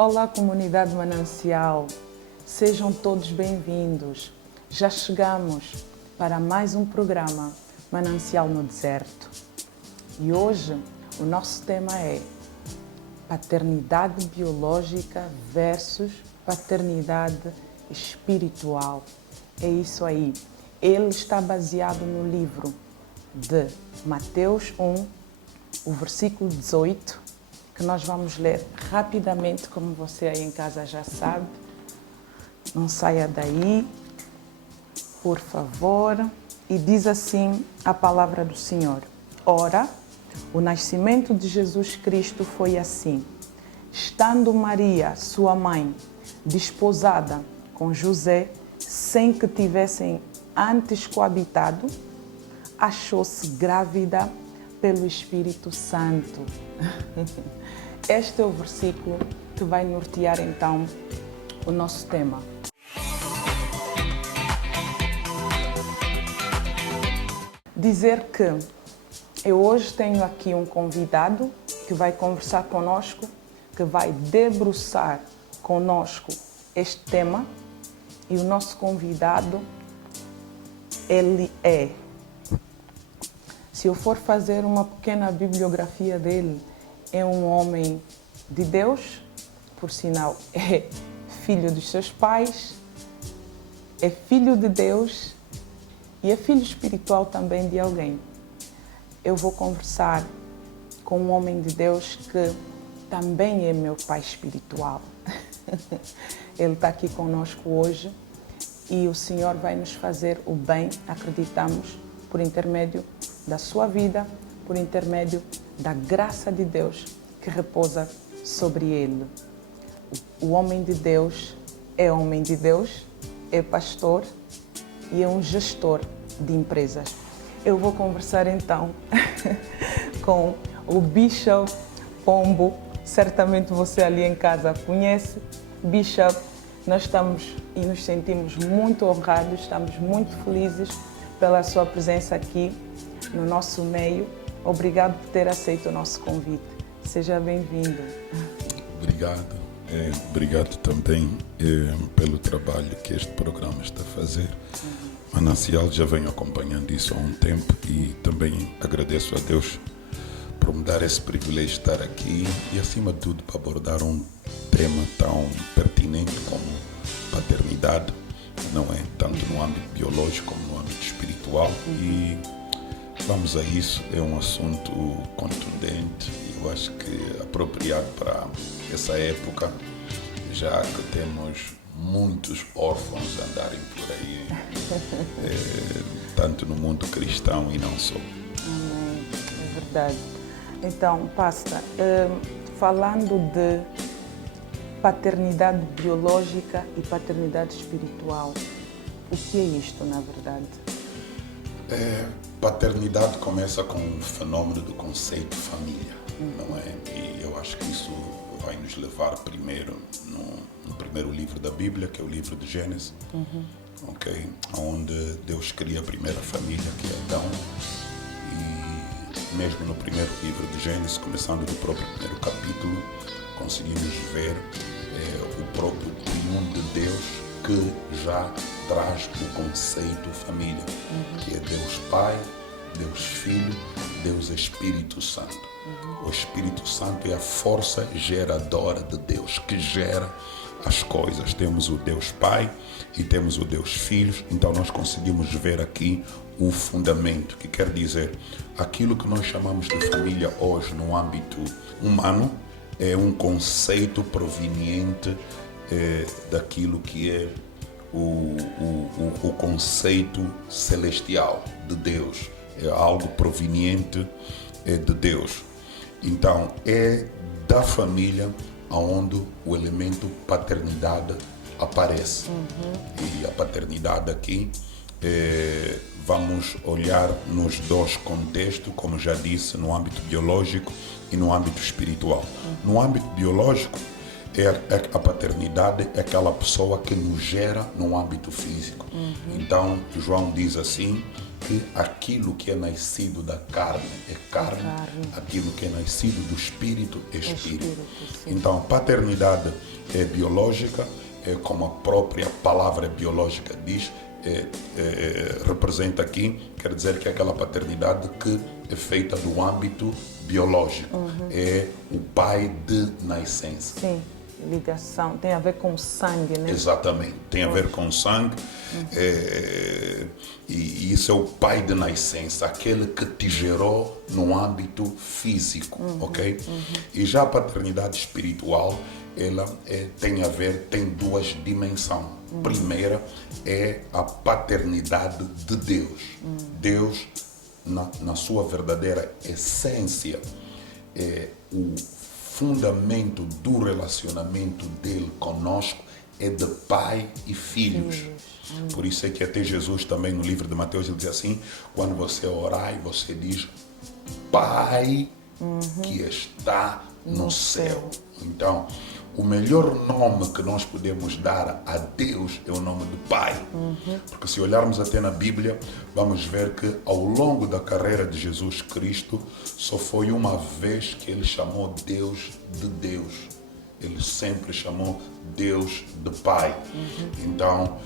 Olá, comunidade Manancial, sejam todos bem-vindos. Já chegamos para mais um programa Manancial no Deserto. E hoje o nosso tema é paternidade biológica versus paternidade espiritual. É isso aí. Ele está baseado no livro de Mateus 1, o versículo 18, que nós vamos ler rapidamente, como você aí em casa já sabe. Não saia daí, por favor. E diz assim a palavra do Senhor. Ora, o nascimento de Jesus Cristo foi assim. Estando Maria, sua mãe, desposada com José, sem que tivessem antes coabitado, achou-se grávida pelo Espírito Santo. Este é o versículo que vai nortear então o nosso tema. Dizer que eu hoje tenho aqui um convidado que vai conversar conosco, que vai debruçar conosco este tema, e o nosso convidado, ele é, se eu for fazer uma pequena bibliografia dele, é um homem de Deus, por sinal é filho dos seus pais, é filho de Deus e é filho espiritual também de alguém. Eu vou conversar com um homem de Deus que também é meu pai espiritual. Ele está aqui conosco hoje e o Senhor vai nos fazer o bem, acreditamos, por intermédio da sua vida, por intermédio da graça de Deus que repousa sobre ele. O homem de Deus, é pastor e é um gestor de empresas. Eu vou conversar então com o Bishop Pombo. Certamente você ali em casa conhece. Bishop, nós estamos e nos sentimos muito honrados, estamos muito felizes pela sua presença aqui no nosso meio. Obrigado por ter aceito o nosso convite. Seja bem-vindo. Obrigado. Obrigado também pelo trabalho que este programa está a fazer. Manancial já venho acompanhando isso há um tempo e também agradeço a Deus por me dar esse privilégio de estar aqui e, acima de tudo, para abordar um tema tão pertinente como paternidade, não é? Tanto no âmbito biológico como no âmbito espiritual. E vamos a isso. É um assunto contundente e eu acho que apropriado para essa época, já que temos muitos órfãos a andarem por aí, tanto no mundo cristão e não só. É verdade. Então, pastor, falando de paternidade biológica e paternidade espiritual, o que é isto, na verdade? Paternidade começa com o fenômeno do conceito família, não é? E eu acho que isso vai nos levar primeiro no primeiro livro da Bíblia, que é o livro de Gênesis, ok? Onde Deus cria a primeira família, que é Adão. E mesmo no primeiro livro de Gênesis, começando do próprio primeiro capítulo, conseguimos ver o próprio triunfo de Deus, que já traz o conceito família, que é Deus Pai, Deus Filho, Deus Espírito Santo. O Espírito Santo é a força geradora de Deus, que gera as coisas. Temos o Deus Pai e temos o Deus Filho, então nós conseguimos ver aqui o fundamento, que quer dizer, aquilo que nós chamamos de família hoje no âmbito humano é um conceito proveniente daquilo que é o conceito celestial de Deus, é algo proveniente de Deus. Então, é da família onde o elemento paternidade aparece. E a paternidade aqui, vamos olhar nos dois contextos, como já disse, no âmbito biológico e no âmbito espiritual. No âmbito biológico, a paternidade é aquela pessoa que nos gera no âmbito físico. Então, João diz assim, que aquilo que é nascido da carne é carne, aquilo que é nascido do espírito é espírito. Então, a paternidade é biológica, é como a própria palavra biológica diz, representa aqui, quer dizer que é aquela paternidade que é feita do âmbito biológico, é o pai de nascença. Sim, ligação, tem a ver com sangue, né? Exatamente, tem a ver com sangue, e isso é o pai de nascença, aquele que te gerou no âmbito físico, ok? E já a paternidade espiritual, ela tem duas dimensões. Primeira é a paternidade de Deus. Deus, na sua verdadeira essência, o fundamento do relacionamento dele conosco é de pai e filhos. Por isso é que até Jesus também no livro de Mateus ele diz assim, quando você orar, você diz Pai que está no céu. Então, o melhor nome que nós podemos dar a Deus é o nome de Pai. Porque se olharmos até na Bíblia, vamos ver que ao longo da carreira de Jesus Cristo, só foi uma vez que ele chamou Deus de Deus. Ele sempre chamou Deus de Pai. Então,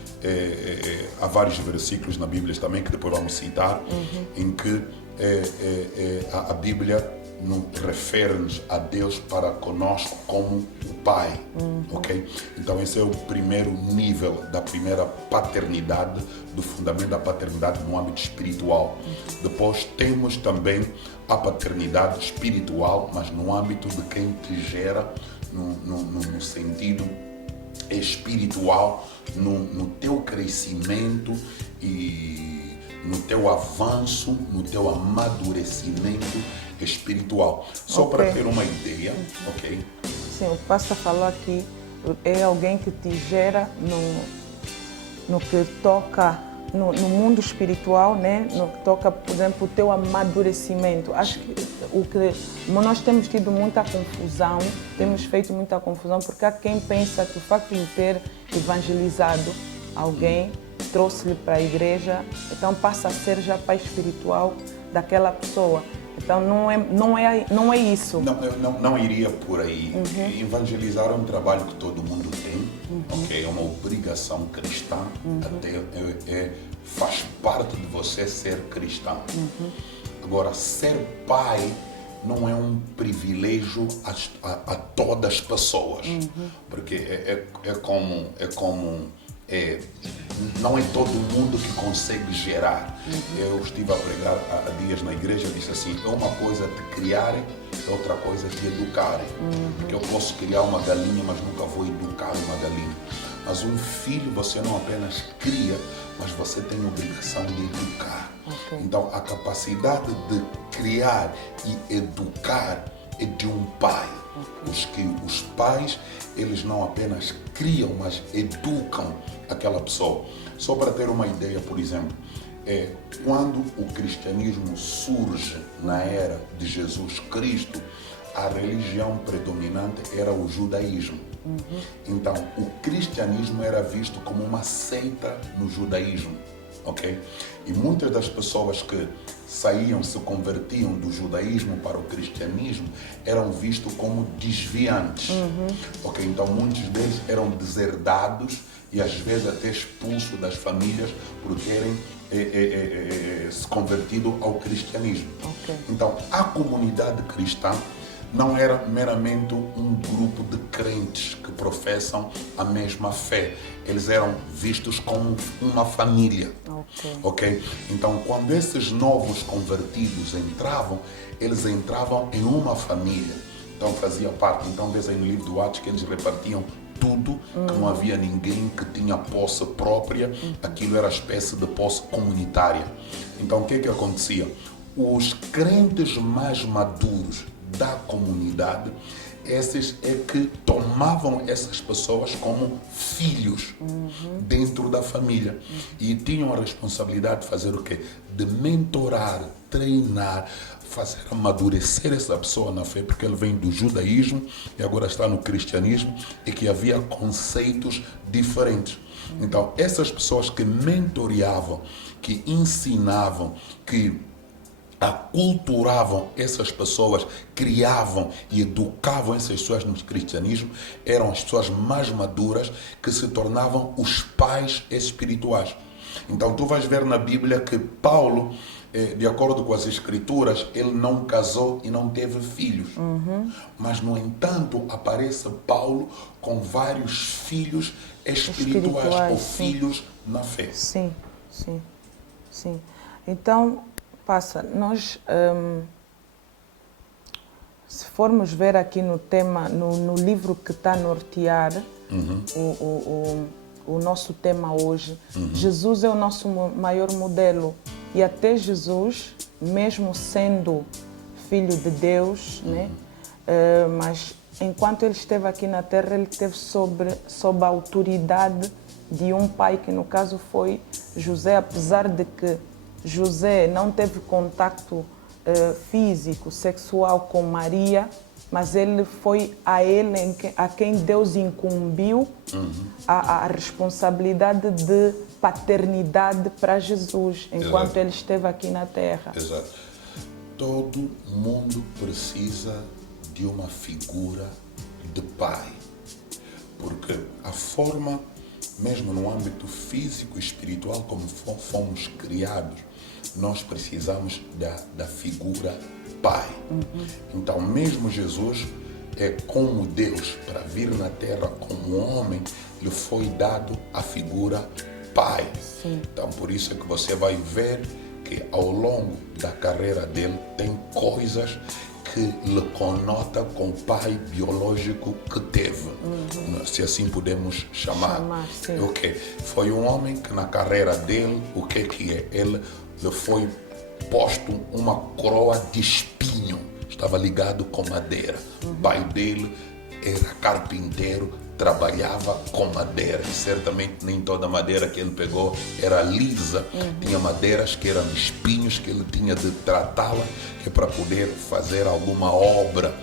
há vários versículos na Bíblia também, que depois vamos citar, em que a Bíblia refere-nos a Deus para conosco como o Pai, ok? Então esse é o primeiro nível da primeira paternidade, do fundamento da paternidade no âmbito espiritual. Depois temos também a paternidade espiritual, mas no âmbito de quem te gera, no sentido espiritual, no teu crescimento e no teu avanço, no teu amadurecimento espiritual. Só para ter uma ideia, ok? Sim, o pastor falou aqui, é alguém que te gera no que toca no mundo espiritual, né? No que toca, por exemplo, o teu amadurecimento. Acho que nós temos tido muita confusão, temos feito muita confusão, porque há quem pensa que o facto de ter evangelizado alguém, trouxe-lhe para a igreja, então passa a ser já pai espiritual daquela pessoa. Então não é isso. Não iria por aí. Evangelizar é um trabalho que todo mundo tem, ok? É uma obrigação cristã, até faz parte de você ser cristão. Agora, ser pai não é um privilégio a todas as pessoas, porque não é todo mundo que consegue gerar. Eu estive a pregar há dias na igreja e disse assim, é uma coisa te criarem, é outra coisa te educarem. Porque eu posso criar uma galinha, mas nunca vou educar uma galinha. Mas um filho você não apenas cria, mas você tem a obrigação de educar. Então a capacidade de criar e educar é de um pai. Os pais, eles não apenas criam, mas educam aquela pessoa. Só para ter uma ideia, por exemplo, quando o cristianismo surge na era de Jesus Cristo, a religião predominante era o judaísmo. Então, o cristianismo era visto como uma seita no judaísmo, ok? E muitas das pessoas que se convertiam do judaísmo para o cristianismo, eram vistos como desviantes. Ok? Então muitos deles eram deserdados e às vezes até expulsos das famílias por terem se convertido ao cristianismo. Então a comunidade cristã não era meramente um grupo de crentes que professam a mesma fé. Eles eram vistos como uma família. Ok? Então, quando esses novos convertidos entravam, eles entravam em uma família. Então, fazia parte. Então, vês aí no livro do Atos que eles repartiam tudo, que não havia ninguém que tinha posse própria. Aquilo era espécie de posse comunitária. Então, o que acontecia? Os crentes mais maduros da comunidade, esses é que tomavam essas pessoas como filhos dentro da família. E tinham a responsabilidade de fazer o quê? De mentorar, treinar, fazer amadurecer essa pessoa na fé, porque ele vem do judaísmo e agora está no cristianismo, e que havia conceitos diferentes. Então, essas pessoas que mentoreavam, que ensinavam, que aculturavam essas pessoas, criavam e educavam essas pessoas no cristianismo, eram as pessoas mais maduras que se tornavam os pais espirituais. Então, tu vais ver na Bíblia que Paulo, de acordo com as Escrituras, ele não casou e não teve filhos. Mas, no entanto, aparece Paulo com vários filhos espirituais ou filhos na fé. Sim, sim, sim. Então, nós, se formos ver aqui no tema, no livro que está a nortear o nosso tema hoje, Jesus é o nosso maior modelo. E até Jesus, mesmo sendo filho de Deus, né? Mas enquanto ele esteve aqui na Terra, ele esteve sob a autoridade de um pai, que no caso foi José, apesar de que José não teve contato físico, sexual com Maria, mas ele foi a quem Deus incumbiu a responsabilidade de paternidade para Jesus, enquanto ele esteve aqui na Terra. Exato. Todo mundo precisa de uma figura de pai, porque a forma, mesmo no âmbito físico e espiritual, como fomos criados, nós precisamos da figura pai. Então, mesmo Jesus, como Deus, para vir na terra como homem, lhe foi dado a figura pai. Sim. Então, por isso é que você vai ver que ao longo da carreira dele tem coisas que lhe conota com o pai biológico que teve, se assim podemos chamar. Sim. Okay. Foi um homem que na carreira dele, o que é? Ele lhe foi posto uma coroa de espinho, estava ligado com madeira. O pai dele era carpinteiro, trabalhava com madeira, e certamente nem toda madeira que ele pegou era lisa. Tinha madeiras que eram espinhos, que ele tinha de tratá-la para poder fazer alguma obra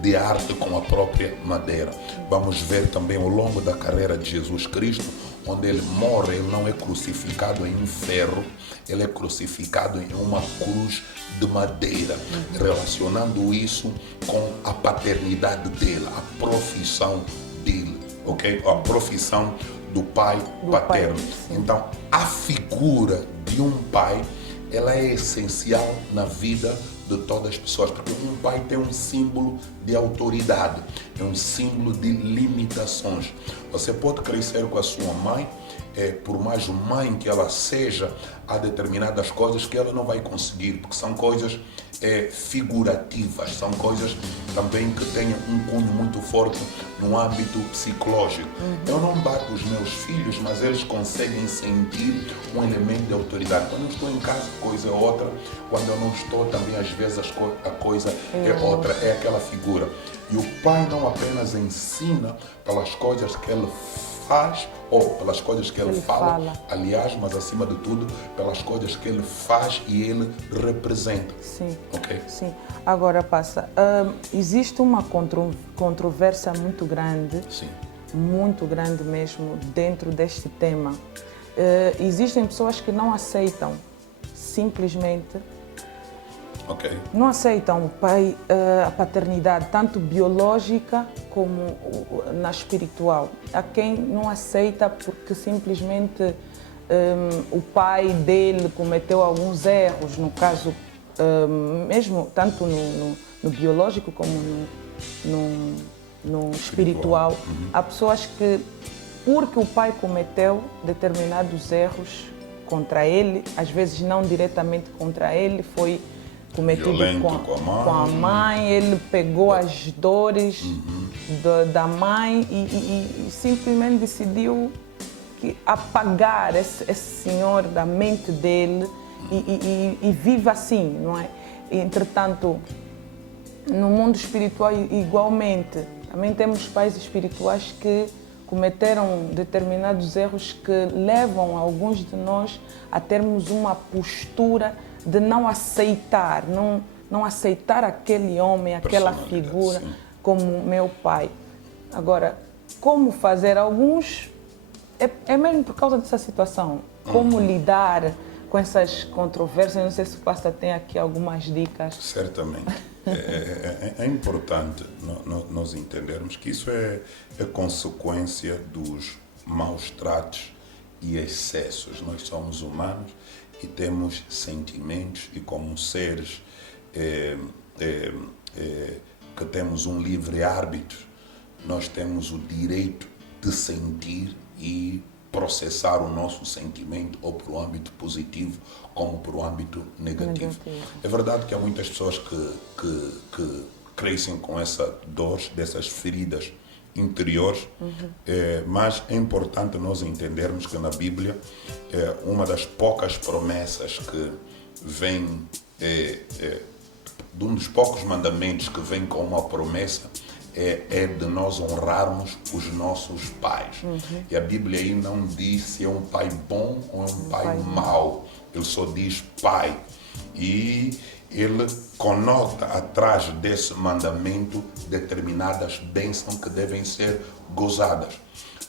de arte com a própria madeira. Vamos ver também ao longo da carreira de Jesus Cristo, onde ele morre, ele não é crucificado em um ferro, ele é crucificado em uma cruz de madeira, relacionando isso com a paternidade dele, a profissão dele, ok? A profissão do pai paterno. Então, a figura de um pai, ela é essencial na vida de todas as pessoas, porque um pai tem um símbolo de autoridade, é um símbolo de limitações. Você pode crescer com a sua mãe, por mais mãe que ela seja, há determinadas coisas que ela não vai conseguir, porque são coisas figurativas, são coisas também que têm um cunho muito forte no âmbito psicológico. Eu não bato os meus filhos, mas eles conseguem sentir um elemento de autoridade. Quando eu estou em casa, coisa é outra. Quando eu não estou, também às vezes a coisa é outra. É aquela figura. E o pai não apenas ensina pelas coisas que ele faz ou pelas coisas que ele fala, aliás, mas acima de tudo, pelas coisas que ele faz e ele representa. Sim. Ok? Sim. Agora existe uma controvérsia muito grande, Sim. muito grande mesmo, dentro deste tema. Existem pessoas que não aceitam, simplesmente, não aceitam o pai, a paternidade, tanto biológica como na espiritual. Há quem não aceita porque simplesmente o pai dele cometeu alguns erros, no caso, mesmo tanto no biológico como no espiritual. Há pessoas que, porque o pai cometeu determinados erros contra ele, às vezes não diretamente contra ele, foi cometido com a mãe, ele pegou as dores da mãe e simplesmente decidiu apagar esse senhor da mente dele e vive assim, não é? Entretanto, no mundo espiritual igualmente. Também temos pais espirituais que cometeram determinados erros que levam alguns de nós a termos uma postura de não aceitar, não aceitar aquele homem, aquela figura sim, como meu pai. Agora, como fazer? Alguns, é mesmo por causa dessa situação, como lidar com essas controvérsias. Não sei se o pastor tem aqui algumas dicas. Certamente. É importante nós entendermos que isso é consequência dos maus tratos e excessos. Nós somos humanos e temos sentimentos, e como seres que temos um livre-árbitro, nós temos o direito de sentir e processar o nosso sentimento ou para o âmbito positivo como para o âmbito negativo. É verdade que há muitas pessoas que crescem com essa dor, dessas feridas interiores, mas é importante nós entendermos que na Bíblia uma das poucas promessas que vem, de um dos poucos mandamentos que vem com uma promessa é de nós honrarmos os nossos pais. E a Bíblia aí não diz se é um pai bom ou é um pai mau. Ele só diz pai. E ele conota atrás desse mandamento determinadas bênçãos que devem ser gozadas.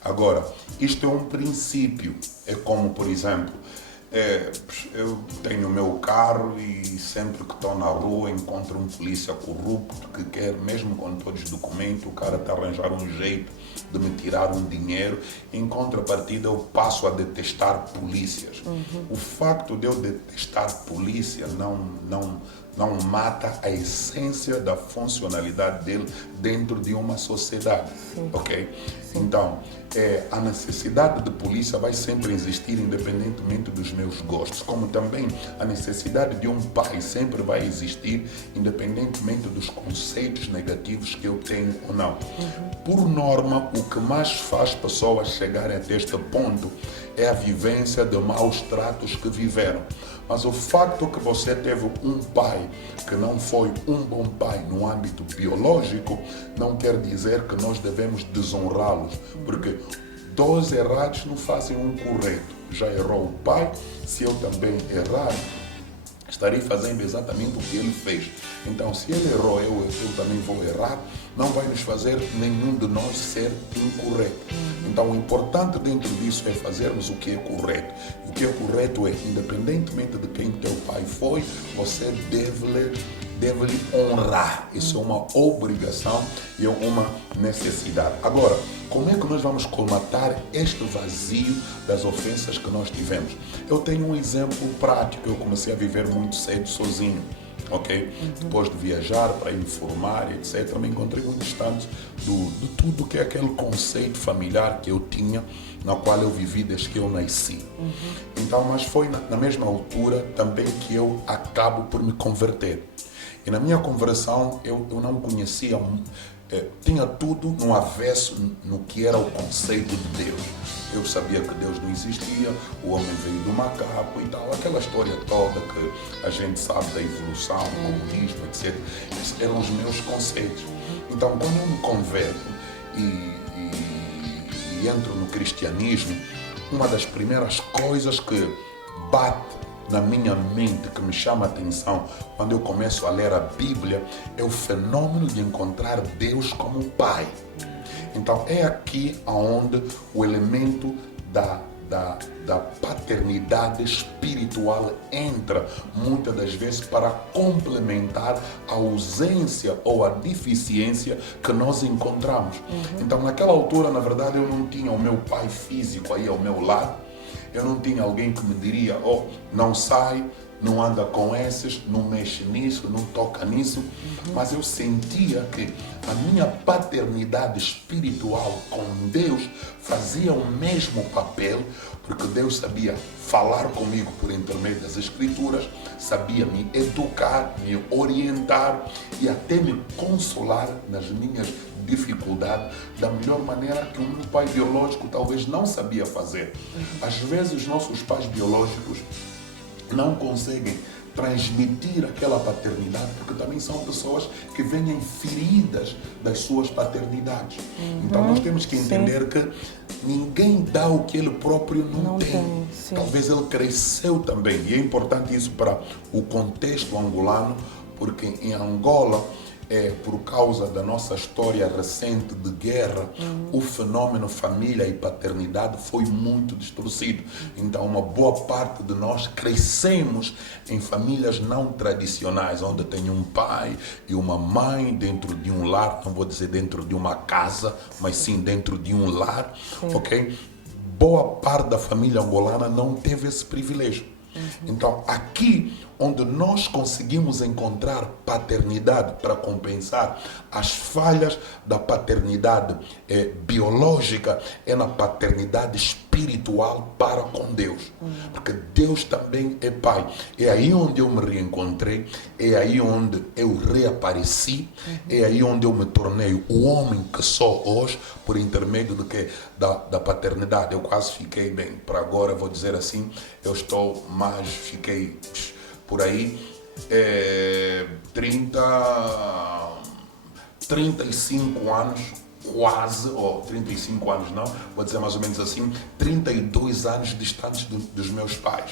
Agora, isto é um princípio. É como, por exemplo, eu tenho o meu carro e sempre que estou na rua encontro um polícia corrupto que quer, mesmo com todos os documentos, o cara está a arranjar um jeito de me tirar um dinheiro. Em contrapartida, eu passo a detestar polícias. O facto de eu detestar polícia não mata a essência da funcionalidade dele dentro de uma sociedade. Sim. Ok? Sim. Então, a necessidade de polícia vai sempre existir independentemente dos meus gostos, como também a necessidade de um pai sempre vai existir independentemente dos conceitos negativos que eu tenho ou não. Por norma, o que mais faz pessoas chegarem até este ponto é a vivência de maus tratos que viveram. Mas o facto que você teve um pai que não foi um bom pai no âmbito biológico não quer dizer que nós devemos desonrá-los, porque dois errados não fazem um correto. Já errou o pai, se eu também errar, estarei fazendo exatamente o que ele fez. Então, se ele errou, eu também vou errar, não vai nos fazer nenhum de nós ser incorreto. Então, o importante dentro disso é fazermos o que é correto. O que é correto é, independentemente de quem teu pai foi, você deve-lhe honrar. Isso é uma obrigação e é uma necessidade. Agora, como é que nós vamos colmatar este vazio das ofensas que nós tivemos? Eu tenho um exemplo prático. Eu comecei a viver muito cedo sozinho. Ok? Depois de viajar para ir me formar, etc., me encontrei muito distante de tudo que é aquele conceito familiar que eu tinha, na qual eu vivi desde que eu nasci. Então, mas foi na mesma altura também que eu acabo por me converter. E na minha conversão, eu não conhecia, tinha tudo no avesso no que era o conceito de Deus. Eu sabia que Deus não existia, o homem veio do macaco e tal, aquela história toda que a gente sabe da evolução, comunismo, etc. Esses eram os meus conceitos. Então, quando eu me converto e entro no cristianismo, uma das primeiras coisas que bate na minha mente, que me chama a atenção quando eu começo a ler a Bíblia, é o fenômeno de encontrar Deus como Pai. Então é aqui onde o elemento da paternidade espiritual entra, muitas das vezes para complementar a ausência ou a deficiência que nós encontramos. Então naquela altura, na verdade, eu não tinha o meu pai físico aí ao meu lado. Eu não tinha alguém que me diria, não sai, não anda com esses, não mexe nisso, não toca nisso. Mas eu sentia que a minha paternidade espiritual com Deus fazia o mesmo papel, porque Deus sabia falar comigo por intermédio das Escrituras, sabia me educar, me orientar e até me consolar nas minhas dificuldades da melhor maneira que o meu pai biológico talvez não sabia fazer. Às vezes nossos pais biológicos não conseguem transmitir aquela paternidade, porque também são pessoas que vêm feridas das suas paternidades. Então nós temos que entender que ninguém dá o que ele próprio não tem. Talvez ele cresceu também, e é importante isso para o contexto angolano, porque em Angola, por causa da nossa história recente de guerra, o fenômeno família e paternidade foi muito distorcido. Então, uma boa parte de nós crescemos em famílias não tradicionais, onde tem um pai e uma mãe dentro de um lar, não vou dizer dentro de uma casa, mas sim dentro de um lar, ok? Boa parte da família angolana não teve esse privilégio. Então, aqui onde nós conseguimos encontrar paternidade para compensar as falhas da paternidade biológica, é na paternidade espiritual para com Deus. Porque Deus também é Pai. É aí onde eu me reencontrei, é aí onde eu reapareci, é aí onde eu me tornei o homem que sou hoje, por intermédio do que? Da paternidade. Eu quase fiquei, bem, para agora vou dizer assim, eu estou mais, fiquei por aí 35 anos, quase, ou 35 anos não, vou dizer mais ou menos assim, 32 anos distantes dos meus pais,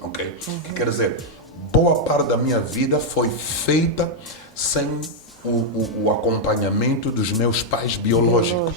ok? Que quer dizer, boa parte da minha vida foi feita sem o acompanhamento dos meus pais biológicos.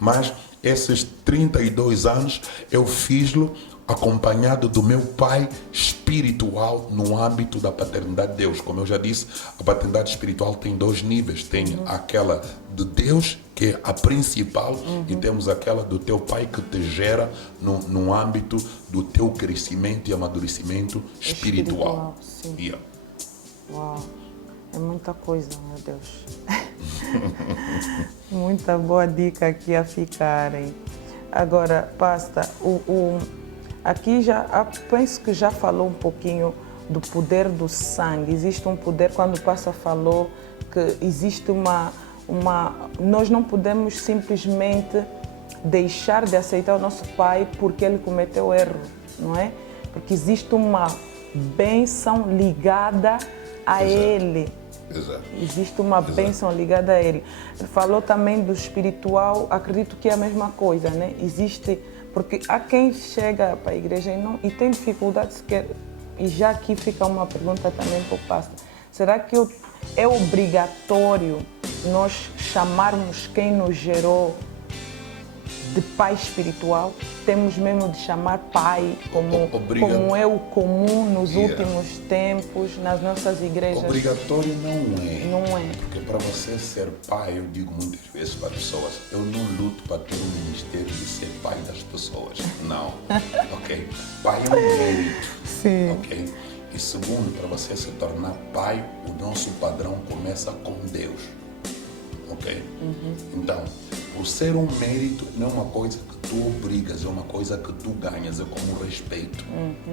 Mas esses 32 anos eu fiz-lo acompanhado do meu pai espiritual no âmbito da paternidade de Deus. Como eu já disse, a paternidade espiritual tem 2 níveis. Tem aquela de Deus, que é a principal, e temos aquela do teu pai que te gera no âmbito do teu crescimento e amadurecimento espiritual. Yeah. Uau, é muita coisa, meu Deus. Muita boa dica aqui a ficarem. Agora, pastor, aqui penso que já falou um pouquinho do poder do sangue. Existe um poder, quando o pastor falou que existe nós não podemos simplesmente deixar de aceitar o nosso pai porque ele cometeu erro, não é? Porque existe uma bênção ligada a ele. Exato. Existe uma bênção ligada a ele. Ele falou também do espiritual, acredito que é a mesma coisa, né? Existe, porque há quem chega para a igreja e tem dificuldades, e já aqui fica uma pergunta também para o pastor. Será que é obrigatório nós chamarmos quem nos gerou de pai espiritual? Temos mesmo de chamar pai, como é o comum nos últimos tempos, nas nossas igrejas? Obrigatório não é. Não é. Porque para você ser pai, eu digo muitas vezes para as pessoas, eu não luto para ter um ministério de ser pai das pessoas. Não. Ok? Pai é um mérito. Sim. Ok? E segundo, para você se tornar pai, o nosso padrão começa com Deus. Ok? Então, por ser um mérito, não é uma coisa que tu obrigas, é uma coisa que tu ganhas, é como respeito.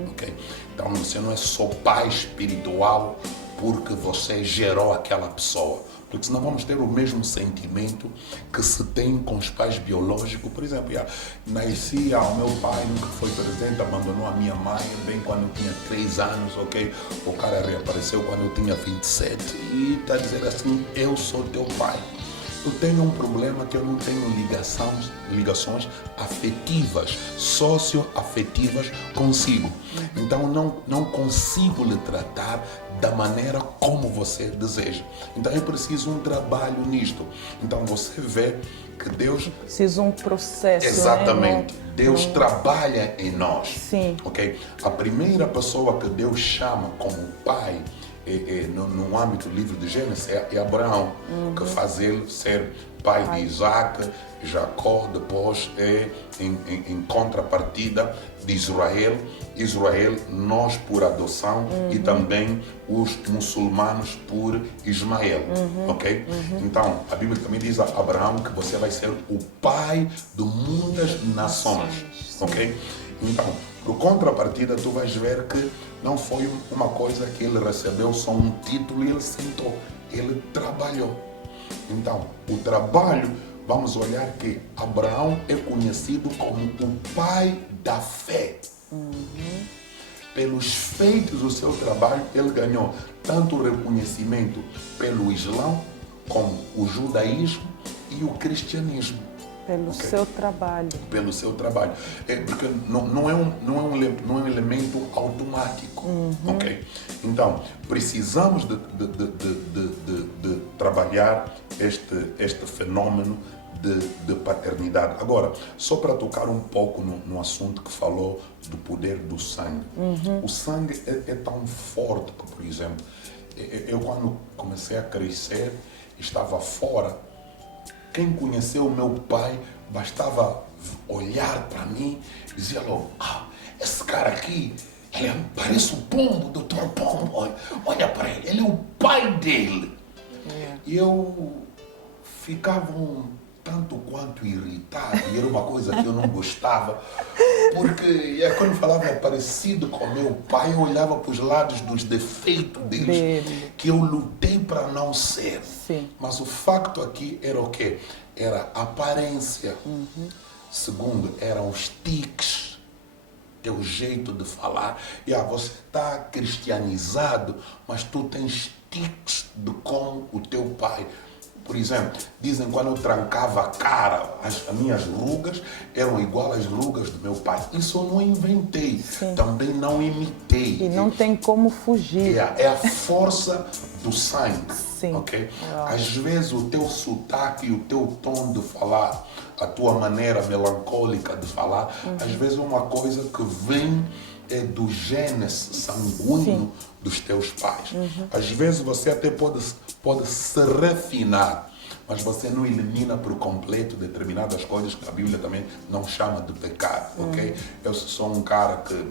Ok? Então, você não é só pai espiritual porque você gerou aquela pessoa. Porque senão vamos ter o mesmo sentimento que se tem com os pais biológicos. Por exemplo, nasci, o meu pai nunca foi presente, abandonou a minha mãe bem quando eu tinha 3 anos, ok? O cara reapareceu quando eu tinha 27 e está a dizer assim, eu sou teu pai. Eu tenho um problema que eu não tenho ligações afetivas, socioafetivas consigo. Então não consigo lhe tratar da maneira como você deseja. Então eu preciso um trabalho nisto. Então você vê que Deus... Precisa um processo. Exatamente. Né? Deus trabalha em nós. Sim. Okay? A primeira pessoa que Deus chama como pai no âmbito do livro de Gênesis é Abraão, que faz ele ser pai de Isaac, Jacó, depois em contrapartida de Israel, nós por adoção e também os muçulmanos por Ismael, ok? Então, a Bíblia também diz a Abraão que você vai ser o pai de muitas nações, ok? Então, por contrapartida, tu vais ver que não foi uma coisa que ele recebeu só um título e ele sentou. Ele trabalhou. Então, o trabalho, vamos olhar que Abraão é conhecido como o pai da fé. pelos feitos do seu trabalho, ele ganhou tanto o reconhecimento pelo Islão, como o judaísmo e o cristianismo. Pelo seu trabalho. Pelo seu trabalho. Porque não é um elemento automático. Ok? Então, precisamos de trabalhar este fenômeno de paternidade. Agora, só para tocar um pouco no assunto que falou do poder do sangue. O sangue é tão forte que, por exemplo, eu quando comecei a crescer, estava fora. Quem conheceu o meu pai, bastava olhar para mim e dizia logo, esse cara aqui, ele parece o Pombo, o Dr. Pombo, olha para ele é o pai dele. E eu ficava tanto quanto irritado, e era uma coisa que eu não gostava, porque quando falava parecido com meu pai, eu olhava para os lados dos defeitos dele, que eu lutei para não ser. Sim. Mas o facto aqui era o quê? Era a aparência. Segundo, eram os tiques, teu jeito de falar. Você está cristianizado, mas tu tens tiques de como o teu pai. Por exemplo, dizem quando eu trancava a cara, as minhas rugas eram igual às rugas do meu pai. Isso eu não inventei, também não imitei. E não tem como fugir. É a força do sangue. Sim. Okay? Às vezes o teu sotaque e o teu tom de falar, a tua maneira melancólica de falar, às vezes é uma coisa que vem do gene sanguíneo dos teus pais. Às vezes você até pode se refinar, mas você não elimina por completo determinadas coisas que a Bíblia também não chama de pecado, ok? Eu sou um cara que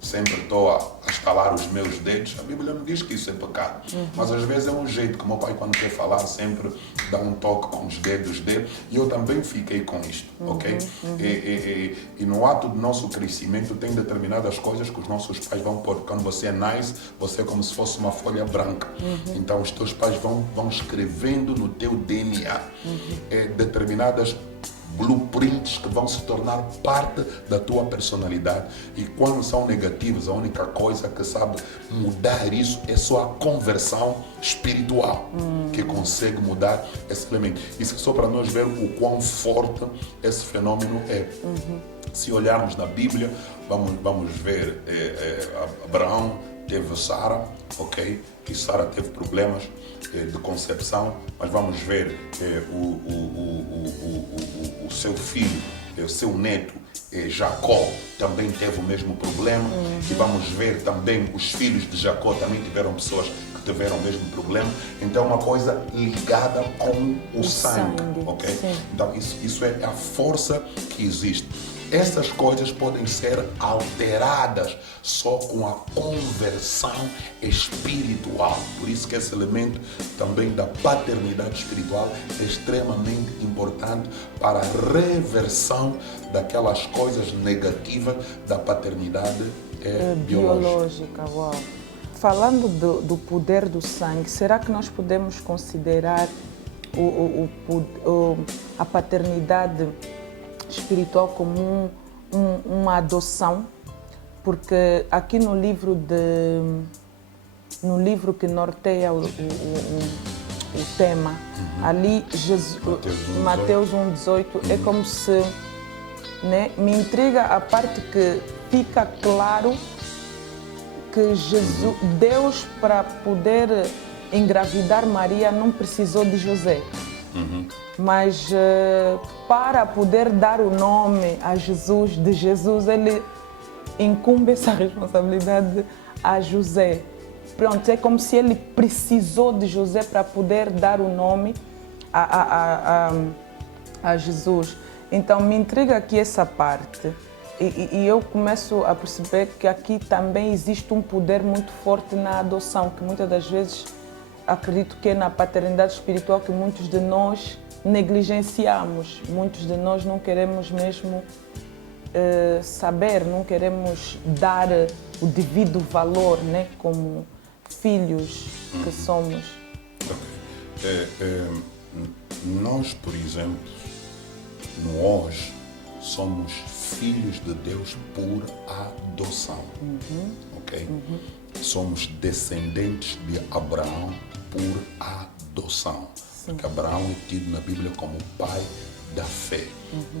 sempre estou a estalar os meus dedos, a Bíblia não diz que isso é pecado, mas às vezes é um jeito que meu pai, quando quer falar, sempre dá um toque com os dedos dele, e eu também fiquei com isto, ok? E no ato do nosso crescimento tem determinadas coisas que os nossos pais vão pôr. Quando você nasce, você é como se fosse uma folha branca, então os teus pais vão escrevendo no teu DNA determinadas blueprints que vão se tornar parte da tua personalidade, e quando são negativos, a única coisa que sabe mudar isso é só a conversão espiritual que consegue mudar esse elemento. Isso é só para nós ver o quão forte esse fenômeno é. Se olharmos na Bíblia, vamos ver Abraão teve Sara, ok? Que Sara teve problemas de concepção, mas vamos ver o seu filho, o seu neto, Jacó, também teve o mesmo problema, e vamos ver também os filhos de Jacó também tiveram pessoas que tiveram o mesmo problema. Então é uma coisa ligada com o sangue, ok? Então isso é a força que existe. Essas coisas podem ser alteradas só com a conversão espiritual. Por isso que esse elemento também da paternidade espiritual é extremamente importante para a reversão daquelas coisas negativas da paternidade biológica. Uau. Falando do poder do sangue, será que nós podemos considerar a paternidade espiritual como uma adoção? Porque aqui no livro que norteia o tema, ali Mateus 1,18, é como se, né, me intriga a parte que fica claro que Deus, para poder engravidar Maria, não precisou de José. Mas para poder dar o nome a Jesus, de Jesus, ele incumbe essa responsabilidade a José. Pronto, é como se ele precisou de José para poder dar o nome a Jesus. Então me intriga aqui essa parte, e eu começo a perceber que aqui também existe um poder muito forte na adoção, que muitas das vezes acredito que é na paternidade espiritual que muitos de nós negligenciamos. Muitos de nós não queremos mesmo saber, não queremos dar o devido valor, né, como filhos que somos. Nós, por exemplo, no hoje, somos filhos de Deus por adoção. Ok? Somos descendentes de Abraão por adoção. Porque Abraão é tido na Bíblia como pai da fé.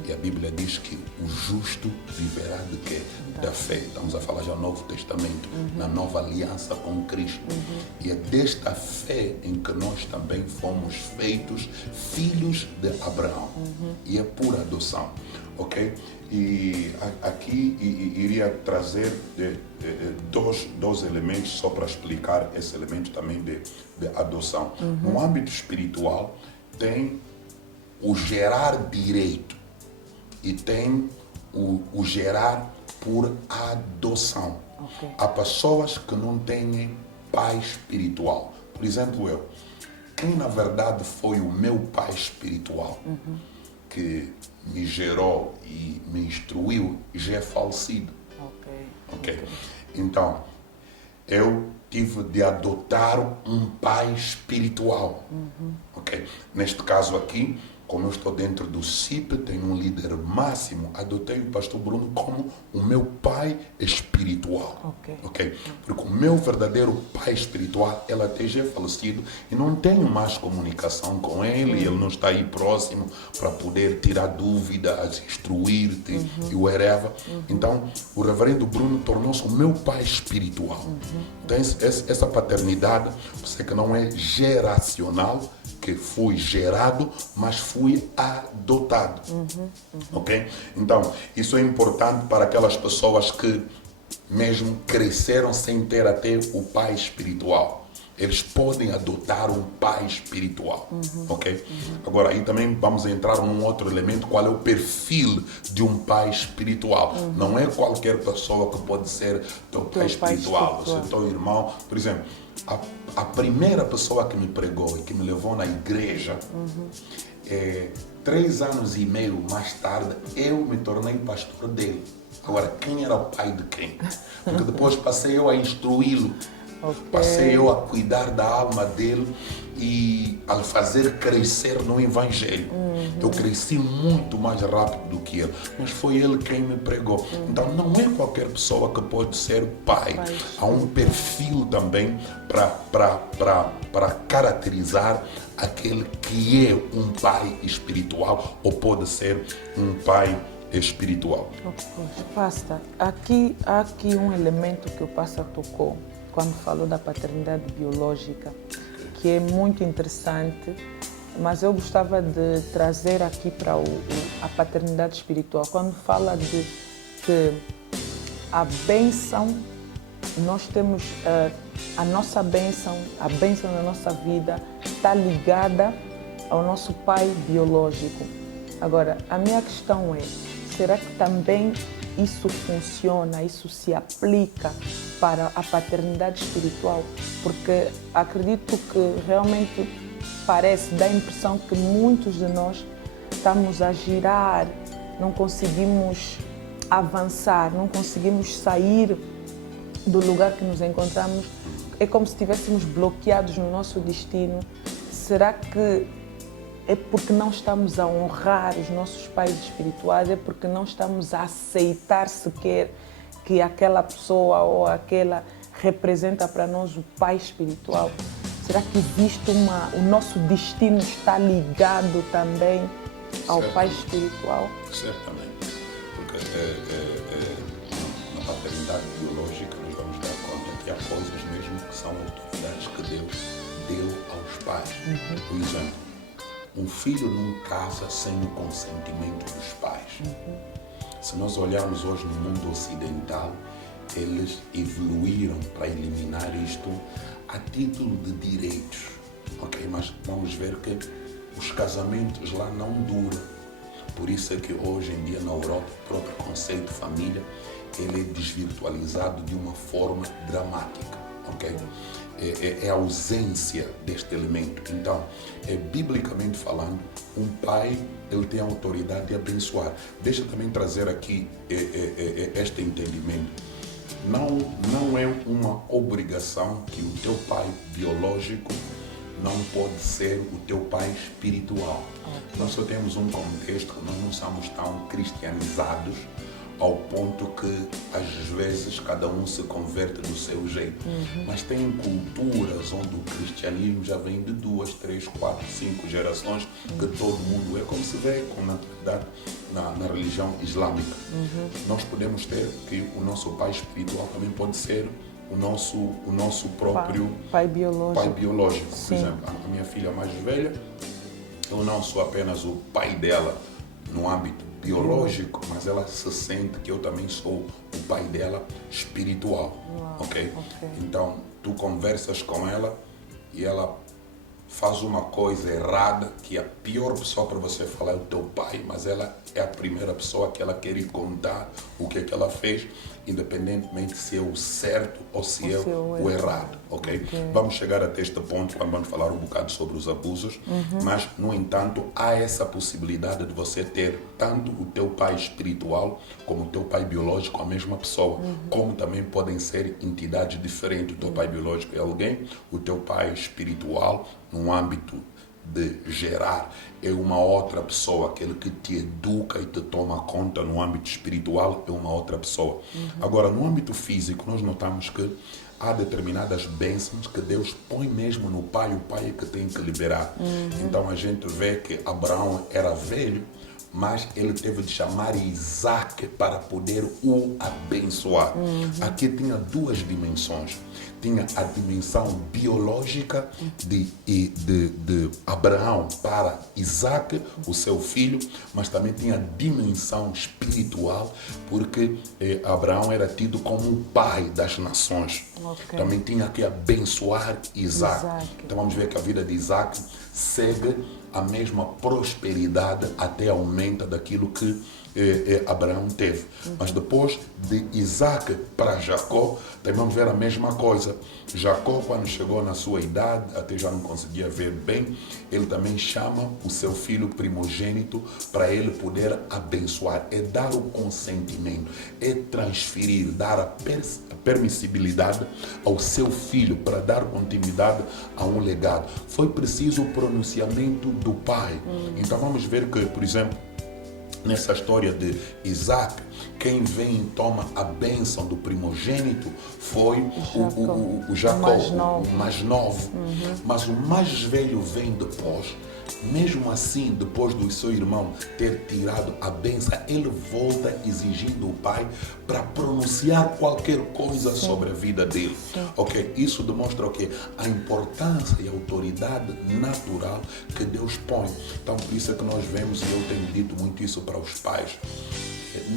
E a Bíblia diz que o justo viverá de quê? Da fé. Estamos a falar já no Novo Testamento, na nova aliança com Cristo. E é desta fé em que nós também fomos feitos filhos de Abraão. E é por adoção. Ok? E aqui iria trazer dois elementos só para explicar esse elemento também de adoção. No âmbito espiritual, tem o gerar direito e tem o gerar por adoção. Há pessoas que não têm pai espiritual. Por exemplo, quem na verdade foi o meu pai espiritual, que me gerou e me instruiu, já é falecido. Ok? Então, eu tive de adotar um pai espiritual. Ok? Neste caso aqui, como eu estou dentro do CIP, tenho um líder máximo, adotei o pastor Bruno como o meu pai espiritual. Ok? Porque o meu verdadeiro pai espiritual, ele até já é falecido e não tenho mais comunicação com ele, ele não está aí próximo para poder tirar dúvidas, instruir-te e whatever. Então, o reverendo Bruno tornou-se o meu pai espiritual. Então, essa paternidade, você que não é geracional, que fui gerado, mas fui adotado. Ok? Então, isso é importante para aquelas pessoas que mesmo cresceram sem ter até o pai espiritual. Eles podem adotar um pai espiritual. Ok? Agora, aí também vamos entrar num outro elemento, qual é o perfil de um pai espiritual. Não é qualquer pessoa que pode ser teu pai espiritual. Você é teu irmão. Por exemplo, a primeira pessoa que me pregou e que me levou na igreja, 3 anos e meio mais tarde, eu me tornei pastor dele. Agora, quem era o pai de quem? Porque depois passei eu a instruí-lo. Passei eu a cuidar da alma dele e a fazer crescer no Evangelho. Eu cresci muito mais rápido do que ele, mas foi ele quem me pregou. Então não é qualquer pessoa que pode ser pai. Há um perfil também para caracterizar aquele que é um pai espiritual ou pode ser um pai espiritual. Pastor, há aqui um elemento que o pastor tocou quando falou da paternidade biológica, que é muito interessante, mas eu gostava de trazer aqui para a paternidade espiritual. Quando fala de que a bênção, nós temos a nossa bênção, a bênção da nossa vida está ligada ao nosso pai biológico. Agora, a minha questão é, será que também isso funciona, isso se aplica para a paternidade espiritual? Porque acredito que realmente dá a impressão que muitos de nós estamos a girar, não conseguimos avançar, não conseguimos sair do lugar que nos encontramos. É como se estivéssemos bloqueados no nosso destino. Será que é porque não estamos a honrar os nossos pais espirituais? É porque não estamos a aceitar sequer que aquela pessoa ou aquela representa para nós o pai espiritual? Será que existe o nosso destino está ligado também ao pai espiritual? Certamente. Porque na paternidade biológica nós vamos dar conta que há coisas mesmo que são autoridades que Deus deu aos pais. Por exemplo, um filho não casa sem o consentimento dos pais. Se nós olharmos hoje no mundo ocidental, eles evoluíram para eliminar isto a título de direitos. Ok? Mas vamos ver que os casamentos lá não duram. Por isso é que hoje em dia na Europa o próprio conceito de família ele é desvirtualizado de uma forma dramática. Ok? É a ausência deste elemento. Então, biblicamente falando, um pai ele tem a autoridade de abençoar. Deixa também trazer aqui este entendimento. Não é uma obrigação que o teu pai biológico não pode ser o teu pai espiritual. Nós só temos um contexto que nós não somos tão cristianizados ao ponto que às vezes cada um se converte do seu jeito. Mas tem culturas onde o cristianismo já vem de 2, 3, 4, 5 gerações, que todo mundo é, como se vê com naturalidade na religião islâmica. Nós podemos ter que o nosso pai espiritual também pode ser o nosso próprio pai biológico. Por exemplo, a minha filha mais velha, eu não sou apenas o pai dela no âmbito biológico, mas ela se sente que eu também sou o pai dela espiritual. Okay? Então, tu conversas com ela e ela faz uma coisa errada, que a pior pessoa para você falar é o teu pai, mas ela é a primeira pessoa que ela quer ir contar o que é que ela fez, independentemente se é o certo ou se é o errado, ok? Vamos chegar até este ponto quando vamos falar um bocado sobre os abusos, mas, no entanto, há essa possibilidade de você ter tanto o teu pai espiritual como o teu pai biológico a mesma pessoa, como também podem ser entidades diferentes. O teu pai biológico é alguém, o teu pai espiritual, no âmbito de gerar, é uma outra pessoa. Aquele que te educa e te toma conta no âmbito espiritual é uma outra pessoa. Agora, no âmbito físico, nós notamos que há determinadas bênçãos que Deus põe mesmo no pai, o pai é que tem que liberar. Então a gente vê que Abraão era velho, mas ele teve de chamar Isaac para poder o abençoar. Aqui tinha duas dimensões. Tinha a dimensão biológica de Abraão para Isaac, o seu filho, mas também tinha a dimensão espiritual, porque Abraão era tido como o pai das nações. Também tinha que abençoar Isaac. Então vamos ver que a vida de Isaac segue a mesma prosperidade, até aumenta daquilo que Abraão teve. Mas depois de Isaac para Jacó, também vamos ver a mesma coisa. Jacó, quando chegou na sua idade, até já não conseguia ver bem, ele também chama o seu filho primogênito para ele poder abençoar. É dar o consentimento, é transferir, dar a permissibilidade ao seu filho para dar continuidade a um legado. Foi preciso o pronunciamento do pai. Então vamos ver que, por exemplo, nessa história de Isaac, quem vem e toma a bênção do primogênito foi o Jacó, o mais novo. Mas o mais velho vem depois. Mesmo assim, depois do seu irmão ter tirado a bênção, ele volta exigindo o pai para pronunciar qualquer coisa sobre a vida dele. Ok? Isso demonstra o quê? A importância e a autoridade natural que Deus põe. Então, por isso é que nós vemos, e eu tenho dito muito isso para os pais,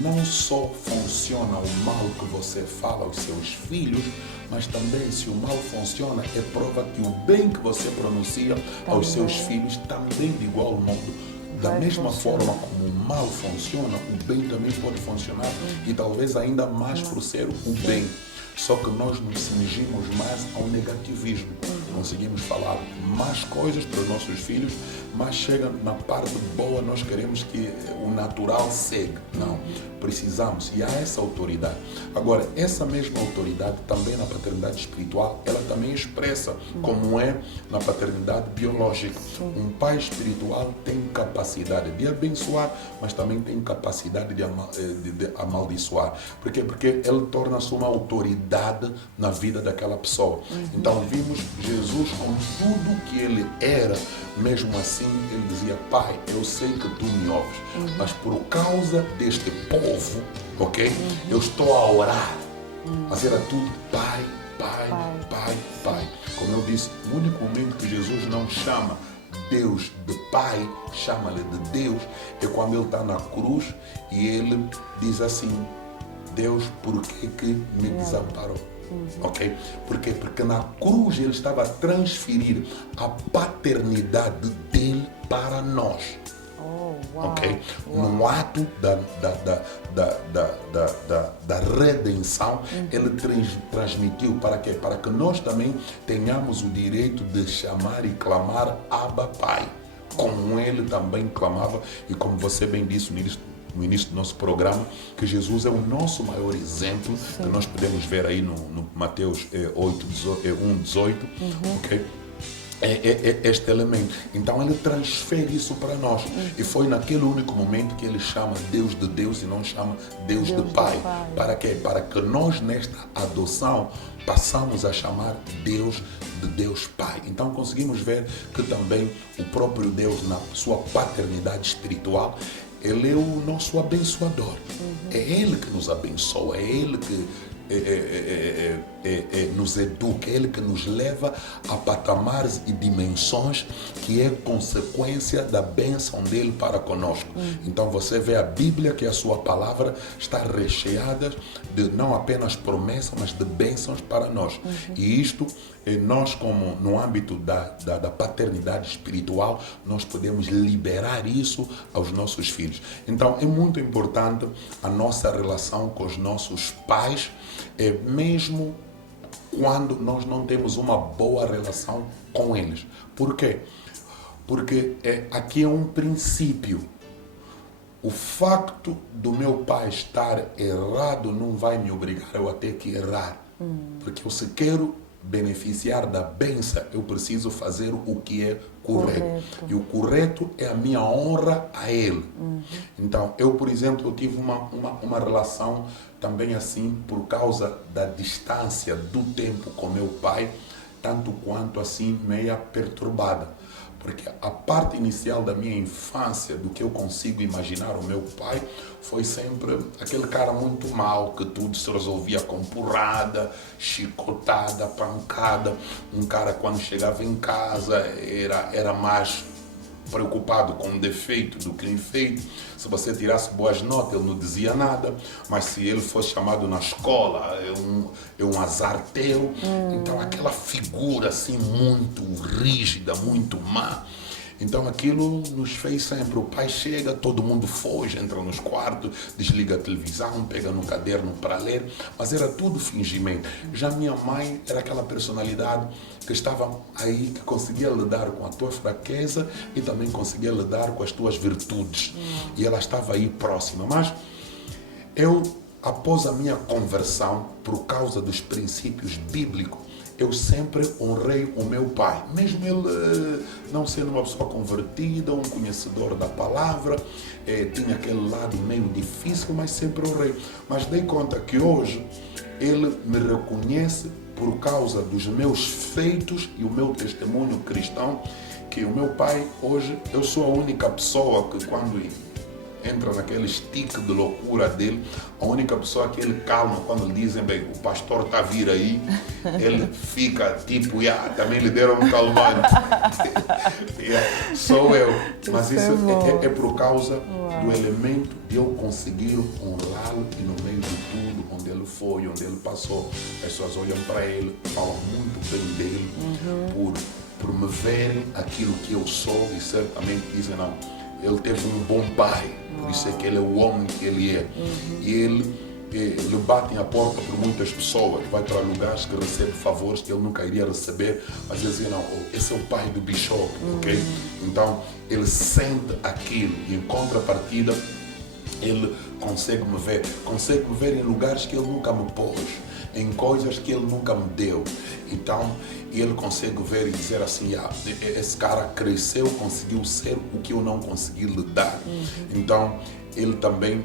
não só funciona o mal que você fala aos seus filhos, mas também, se o mal funciona, é prova que o bem que você pronuncia aos seus filhos também de igual modo. Da mesma forma como o mal funciona, o bem também pode funcionar, e talvez ainda mais por ser o bem. Só que nós nos cingimos mais ao negativismo. Conseguimos falar mais coisas para os nossos filhos, mas chega na parte boa, nós queremos que o natural segue. Não, precisamos, e há essa autoridade. Agora, essa mesma autoridade também na paternidade espiritual, ela também expressa como é na paternidade biológica. Um pai espiritual tem capacidade de abençoar, mas também tem capacidade de amaldiçoar. Por quê? Porque ele torna-se uma autoridade na vida daquela pessoa. Então vimos Jesus como tudo que ele era. Mesmo assim, ele dizia: Pai, eu sei que tu me ouves, mas por causa deste povo, ok? Eu estou a orar, mas era tudo Pai, Pai, Pai, Pai. Como eu disse, o único momento que Jesus não chama Deus de Pai, chama-lhe de Deus, é quando ele está na cruz e ele diz assim: Deus, por que me desamparou? Ok? Por quê? Porque na cruz ele estava a transferir a paternidade dele para nós. Ok? No ato da redenção, ele transmitiu para quê? Para que nós também tenhamos o direito de chamar e clamar Abba Pai, como ele também clamava, e como você bem disse no início do nosso programa, que Jesus é o nosso maior exemplo, que nós podemos ver aí no Mateus 1:18, ok? este elemento. Então ele transfere isso para nós. E foi naquele único momento que ele chama Deus de Deus e não chama Deus de Pai. Para quê? Para que nós nesta adoção passamos a chamar Deus de Deus Pai. Então conseguimos ver que também o próprio Deus, na sua paternidade espiritual, Ele é o nosso abençoador. É Ele que nos abençoa, é Ele que nos educa, é Ele que nos leva a patamares e dimensões que é consequência da bênção dele para conosco. Então você vê a Bíblia, que a sua palavra está recheada de não apenas promessas, mas de bênçãos para nós. E isto, nós como no âmbito da paternidade espiritual, nós podemos liberar isso aos nossos filhos. Então é muito importante a nossa relação com os nossos pais, mesmo quando nós não temos uma boa relação com eles. Por quê? Porque aqui é um princípio. O facto do meu pai estar errado não vai me obrigar eu a ter que errar. Porque eu, se quero beneficiar da bênção, eu preciso fazer o que é correto. E o correto é a minha honra a ele. Então, eu, por exemplo, eu tive uma relação também assim, por causa da distância do tempo com meu pai, tanto quanto assim, meia perturbada. Porque a parte inicial da minha infância, do que eu consigo imaginar o meu pai, foi sempre aquele cara muito mau, que tudo se resolvia com porrada, chicotada, pancada. Um cara, quando chegava em casa, era mais preocupado com o defeito do que o enfeito. Se você tirasse boas notas, ele não dizia nada, mas se ele fosse chamado na escola, é um azarteiro. Então aquela figura assim muito rígida, muito má. Então aquilo nos fez sempre, o pai chega, todo mundo foge, entra nos quartos, desliga a televisão, pega no caderno para ler, mas era tudo fingimento. Já minha mãe era aquela personalidade que estava aí, que conseguia lidar com a tua fraqueza e também conseguia lidar com as tuas virtudes. E ela estava aí próxima. Mas eu, após a minha conversão, por causa dos princípios bíblicos, eu sempre honrei o meu pai, mesmo ele não sendo uma pessoa convertida, um conhecedor da palavra, tinha aquele lado meio difícil, mas sempre honrei. Mas dei conta que hoje ele me reconhece por causa dos meus feitos e o meu testemunho cristão, que o meu pai hoje, eu sou a única pessoa que quando entra naquele stick de loucura dele, a única pessoa que ele calma quando lhe dizem, bem, o pastor está a vir aí, ele fica tipo, também lhe deram um calmante. Sou eu. Mas isso é por causa do elemento de eu conseguir honrá-lo e no meio de tudo, onde ele foi, onde ele passou, as pessoas olham para ele, falam muito bem dele, por me verem aquilo que eu sou e certamente dizem, não, ele teve um bom pai, por isso é que ele é o homem que ele é. E ele bate a porta por muitas pessoas, vai para lugares que recebe favores que ele nunca iria receber, mas ele diz, não, esse é o pai do Bishop, ok? Então, ele sente aquilo e em contrapartida, ele consegue me ver em lugares que ele nunca me pôs, em coisas que ele nunca me deu. Então, ele consegue ver e dizer assim, esse cara cresceu, conseguiu ser o que eu não consegui lhe dar. Então, ele também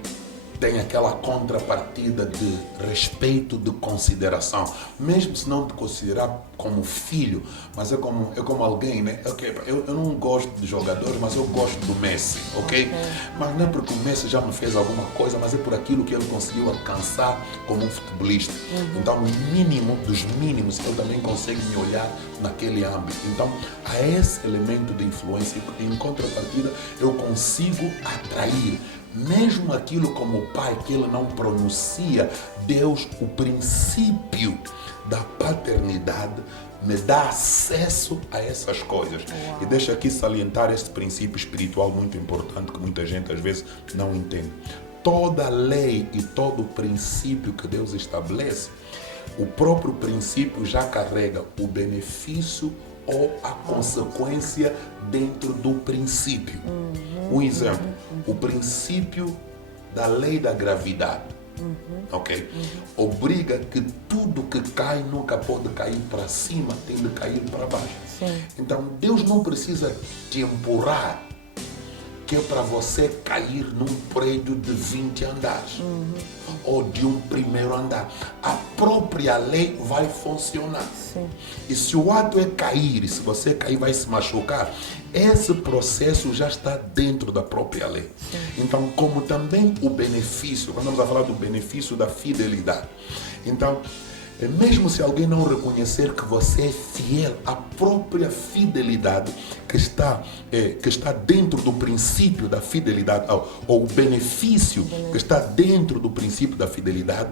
tem aquela contrapartida de respeito, de consideração. Mesmo se não te considerar como filho, mas é como alguém, né? Okay, eu não gosto de jogadores, mas eu gosto do Messi, ok? Mas não é porque o Messi já me fez alguma coisa, mas é por aquilo que ele conseguiu alcançar como um futebolista. Então, no mínimo dos mínimos, ele também consegue me olhar naquele âmbito. Então, há esse elemento de influência e em contrapartida, eu consigo atrair mesmo aquilo como o pai que ele não pronuncia. Deus, o princípio da paternidade, me dá acesso a essas coisas. E deixa aqui salientar esse princípio espiritual muito importante que muita gente às vezes não entende. Toda lei e todo princípio que Deus estabelece, o próprio princípio já carrega o benefício ou a consequência dentro do princípio. Um exemplo, o princípio da lei da gravidade. Ok? Obriga que tudo que cai nunca pode cair para cima, tem de cair para baixo. Sim. Então Deus não precisa te empurrar, que é para você cair num prédio de 20 andares ou de um primeiro andar. A própria lei vai funcionar. Sim. E se o ato é cair, e se você cair vai se machucar, esse processo já está dentro da própria lei. Sim. Então, como também o benefício, quando vamos a falar do benefício da fidelidade, então, mesmo se alguém não reconhecer que você é fiel, a própria fidelidade que está dentro do princípio da fidelidade, ou o benefício que está dentro do princípio da fidelidade,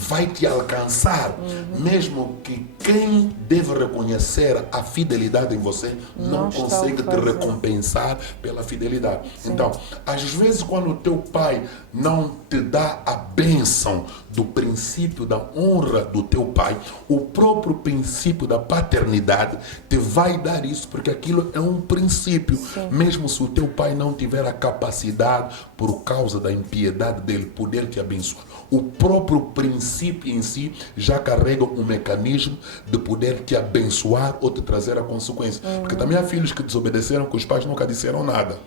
vai te alcançar, mesmo que quem deve reconhecer a fidelidade em você não consegue te recompensar pela fidelidade. Sim. Então, às vezes quando o teu pai não te dá a bênção do princípio da honra do teu pai, o próprio princípio da paternidade te vai dar isso, porque aquilo é um princípio. Sim. Mesmo se o teu pai não tiver a capacidade, por causa da impiedade dele, poder te abençoar, o próprio princípio em si já carrega um mecanismo de poder te abençoar ou te trazer a consequência. Porque também há filhos que desobedeceram, que os pais nunca disseram nada.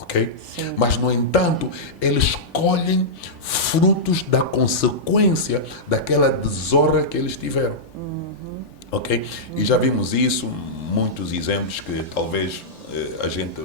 Ok? Sim. Mas, no entanto, eles colhem frutos da consequência daquela desonra que eles tiveram. Ok? E já vimos isso, muitos exemplos que talvez a gente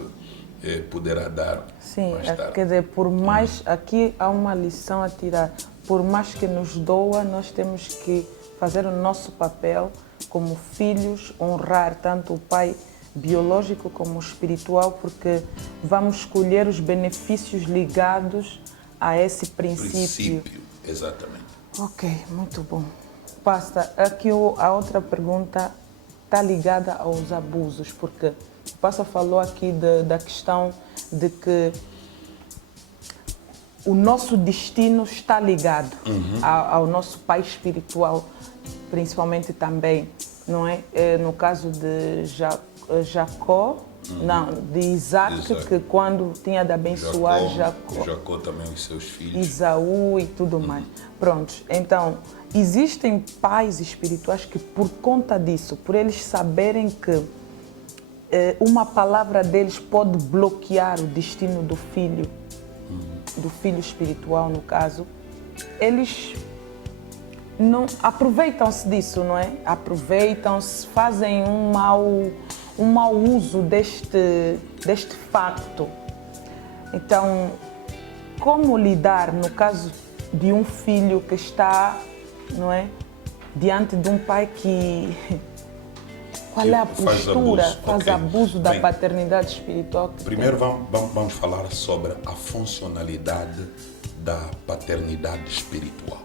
poderá dar. Sim, mais tarde. quer dizer, por mais, aqui há uma lição a tirar, por mais que nos doa, nós temos que fazer o nosso papel como filhos, honrar tanto o pai biológico como o espiritual, porque vamos escolher os benefícios ligados a esse princípio. Exatamente. Ok, muito bom. Pastor, aqui a outra pergunta está ligada aos abusos, porque o pastor falou aqui da questão de que o nosso destino está ligado ao nosso pai espiritual, principalmente também, não é? No caso de Jacó, não, de Isaac, que quando tinha de abençoar Jacó também os seus filhos, Esaú e tudo mais. Pronto, então, existem pais espirituais que por conta disso, por eles saberem que uma palavra deles pode bloquear o destino do filho espiritual, no caso, eles não aproveitam-se disso, não é? Aproveitam-se, fazem um mau uso deste facto. Então, como lidar no caso de um filho que está, não é, diante de um pai que qual é a postura? Faz abuso da paternidade espiritual. Primeiro vamos falar sobre a funcionalidade da paternidade espiritual.